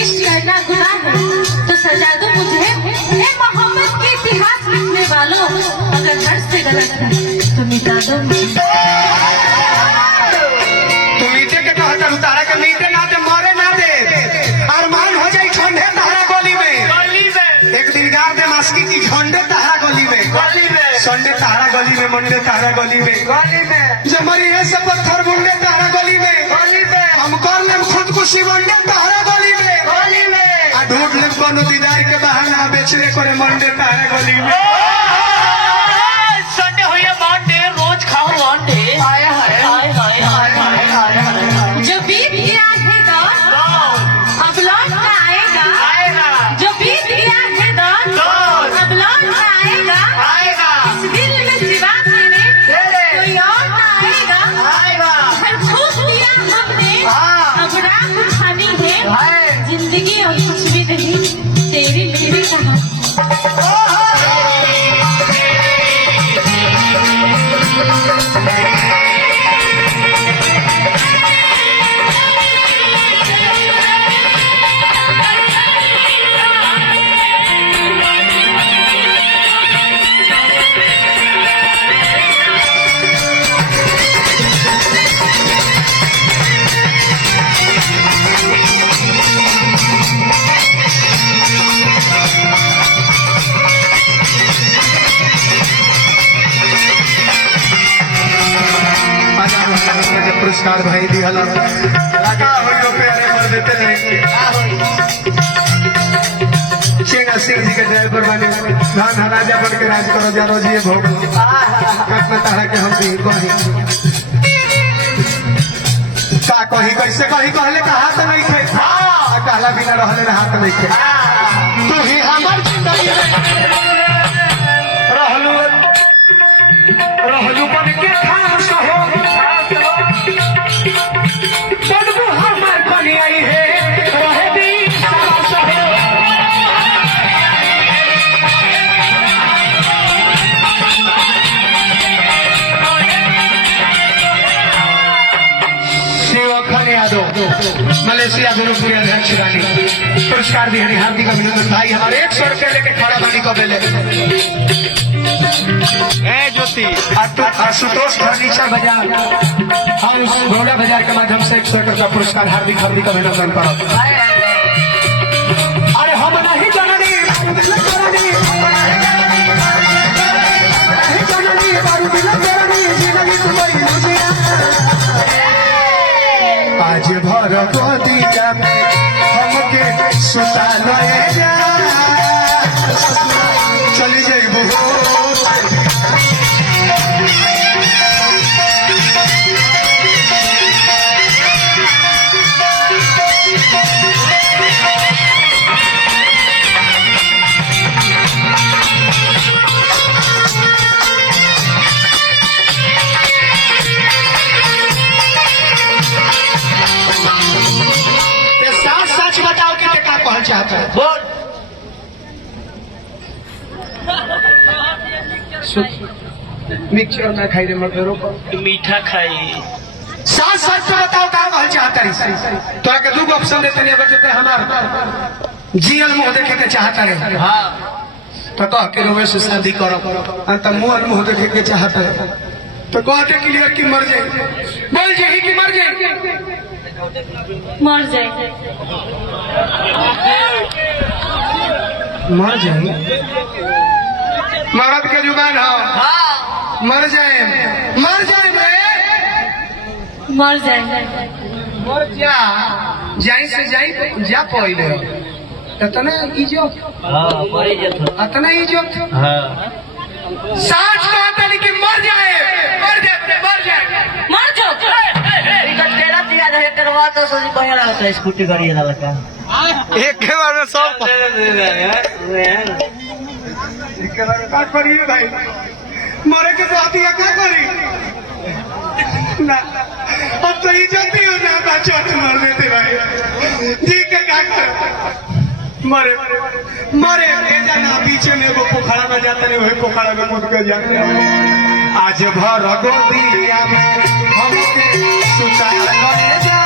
इश्क करना गुनाह है तो सजा दो मुझे। हे मोहब्बत के इतिहास लिखने वालों, अगर दर्द से गलत है तो मिटा दो मुझे। तू मीटे के कहता उतारा के मीटे ना दे मरे ना दे अरमान हो जाई ठंडे तहरा गोली में एक दिन गार दे मास्की की ठंडे तहरा गोली में संडे तहरा गली में मंडे तहरा गली में जमरी है सब पत्थर बुंडे तहरा गली में हम कर लेम खुदकुशी मंडे तहरा गली में आ ढूंढ लेम कोनो दीदार के बहाना बेचने करे मंडे तहरा गली में संडे हो या मंडे रोज खाओ अंडे जब बीत गया है दौर अब लौट कर आएगा, जो बीत गया है दौर अब लौट कर आएगा। इस दिल में सिवा तेरे कोई और ना आएगा। हर खूब दिया हमने अब रात उठानी है, जिंदगी और कुछ भी नहीं तेरी मेरी कहानी। पुरस्कार भाई दिया देते नहीं चेंगा सिंह जी के ड्राइवर बने धान राजा बन के राज करो जा रोजी भोग कतना तरह के हम भी कही का कही कैसे कही कहले का हाथ नहीं थे कहला बिना रहले हाथ नहीं थे तू ही हमर जिंदगी रहलू बन के खास हो बदबू हमर बनी आई है रहे दी सास हो मलेशिया गुरुपुरी अध्यक्ष रानी पुरस्कार दी हरी हार्दिक अभिनंदन भाई हमारे 100 रुपया लेके खड़ा बनी को बेले ज्योति आशुतोष फर्नीचर बाजार हाउस घोड़ा बाजार के माध्यम से 100 रुपया पुरस्कार हार्दिक अभिनंदन करो। अरे हम नहीं जननी आज भर गोदिया में हमके सुता लए जा चली जाइबू चाहता है बोल मिक्सचर ना खाई रे मर्दों को मीठा खाई साथ साथ तो बताओ का कहल चाहता है तोरा के दू ऑप्शन देते नहीं बचते हमार जीएल मुंह देखे के चाहता है हां तो कह के रोवे से शादी करो अंत मुंह देखे के चाहता है तो कहते क्लियर कि मर जाए बोल जाए कि मर जाए मर जाए मरद के जुबान हो मर जाए रे मर जा जाई से जाई जा पहिले इतना इज्जत इतना इज्जत साच कहता है कि मर जाए करवा तो सोची बढ़िया लगता है स्कूटी गाड़ी लगता है एक के बार में सब एक के बार में काट पड़ी है भाई मरे के साथ ही क्या करी ना अब तो इज्जत ही हो जाता चोट मार देते भाई जी के क्या कर मरे भेजा ना पीछे में वो पोखरा में जाते नहीं वही पोखरा में मुद के जाते आज भर गोदिया में हमके सुता ले जा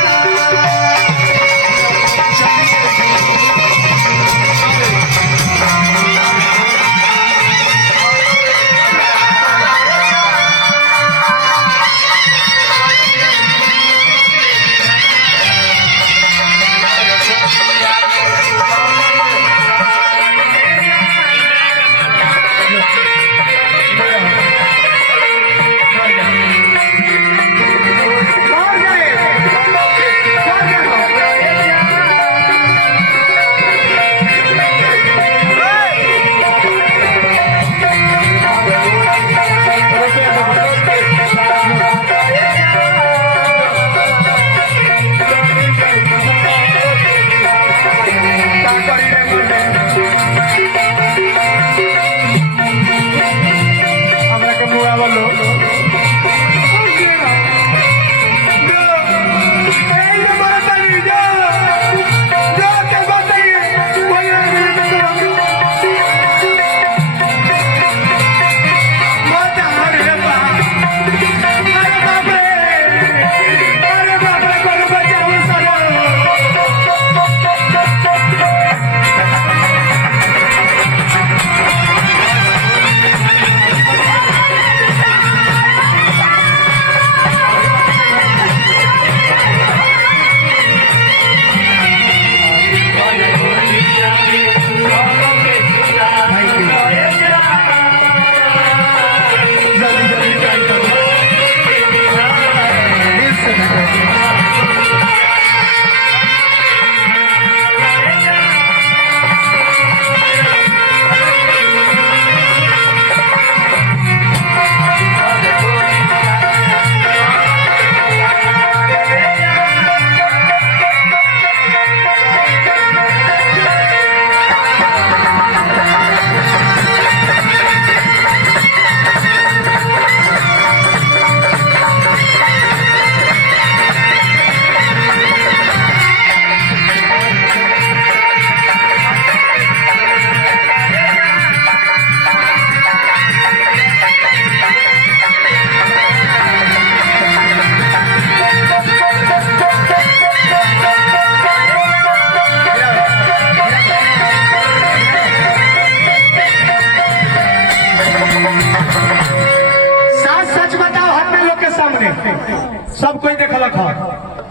सब कोई देखलक है।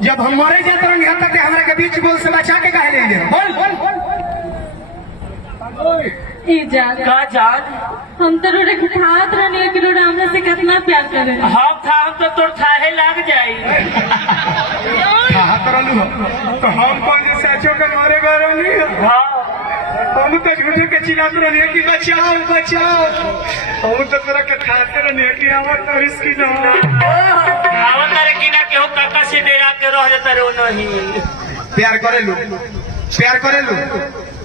जब हम मरे जाते रंगे यहाँ तक हमारे के बीच बोल से बचा के कहे ले बोल ई जान का जान हम तो रोडे खात रहनी कि रोडे हमरा से कितना प्यार करे हम था हम तो तोर थाहे लाग जाई कहा करलू तो हम कौन से सचो के मारे गए नहीं हाँ हम तो झूठे के चिल्लाते रहने कि बचाओ बचाओ। हम तो तेरा के खाते रहने कि हमर तो रिस्की ना आवत रे कि ना केहू काका से डेरा के रह जाता रे नहीं प्यार करेलू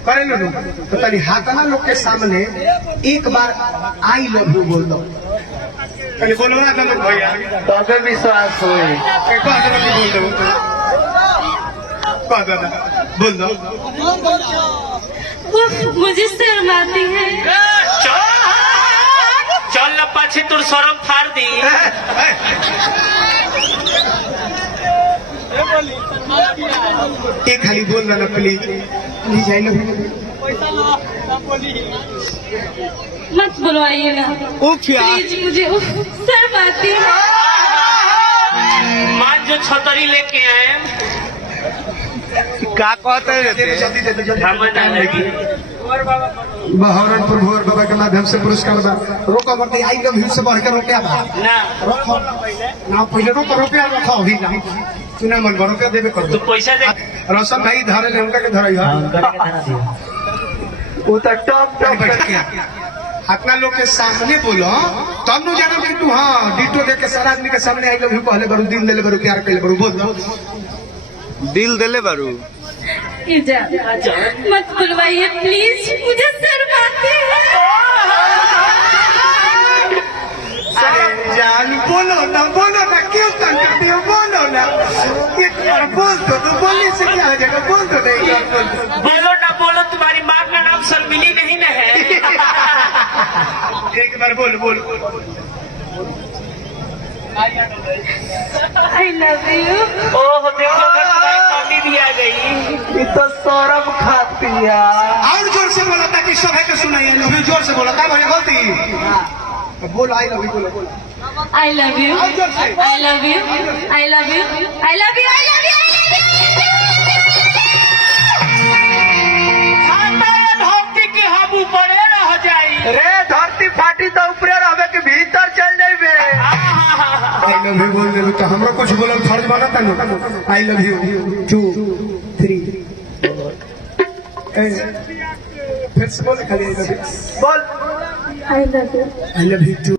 तो तनी हाथना लोग के सामने एक बार आई लव यू बोल दो। कहीं बोलो ना लोग भैया तो विश्वास हो एक बार बोल दो बोल दो। उफ, मुझे शर्म आती है। चल न पाछे तोर शरम फाड़ दी एक खाली बोल रहा ना please please I love you. मत बुलवाइए ना प्लीज, मुझे उफ, शर्म आती है। मान जो छतरी लेके आए का कहते रहते बहरनपुर भोर बाबा के माध्यम से पुरस्कार बा। रोको मत आई लव यू से बढ़कर रुपया बा ना रखो ना पहले रोको रुपया रखो अभी ना तू ना मन रुपया देवे कर तू पैसा दे रोशन भाई धरे ले उनका के धरई है वो तो टॉप अपना लोग के सामने बोलो तब नु जाना कि तू हाँ डिटो दे के सारा आदमी के सामने आई लव यू कहले बरू दिन देले बरू प्यार कहले बरू बोल दो दिल देले बारू इजाजत मत बुलवाइए प्लीज, मुझे शर्म आती है। अरे जान बोलो ना क्यों तंग करती हो बोलो ना एक बार बोल दो तो बोलने से क्या हो जाएगा बोल दो नहीं बोलो ना बोलो तुम्हारी माँ का नाम शर्मिली नहीं ना है एक बार बोल बोल आई लव यू। ओह देखो तुम्हारी मम्मी भी आ गई ये तो सौरभ खाती है और जोर से बोलो ताकि सब है के सुनाइए लव यू जोर से बोलो क्या बोले बोलती बोल आई लव यू बोलो आई लव यू, और जोर से I love you, I love you, I love you, I love you, धरती की हम ऊपर रह जाई रे धरती फाटी तो ऊपर रहबे के भीतर चल जाइबे आई लव यू बोल दे तो हमरा कुछ बोलल फर्ज बनता नहीं। आई लव यू 2 3 फिर से बोल खाली बोल I love you. I love you 2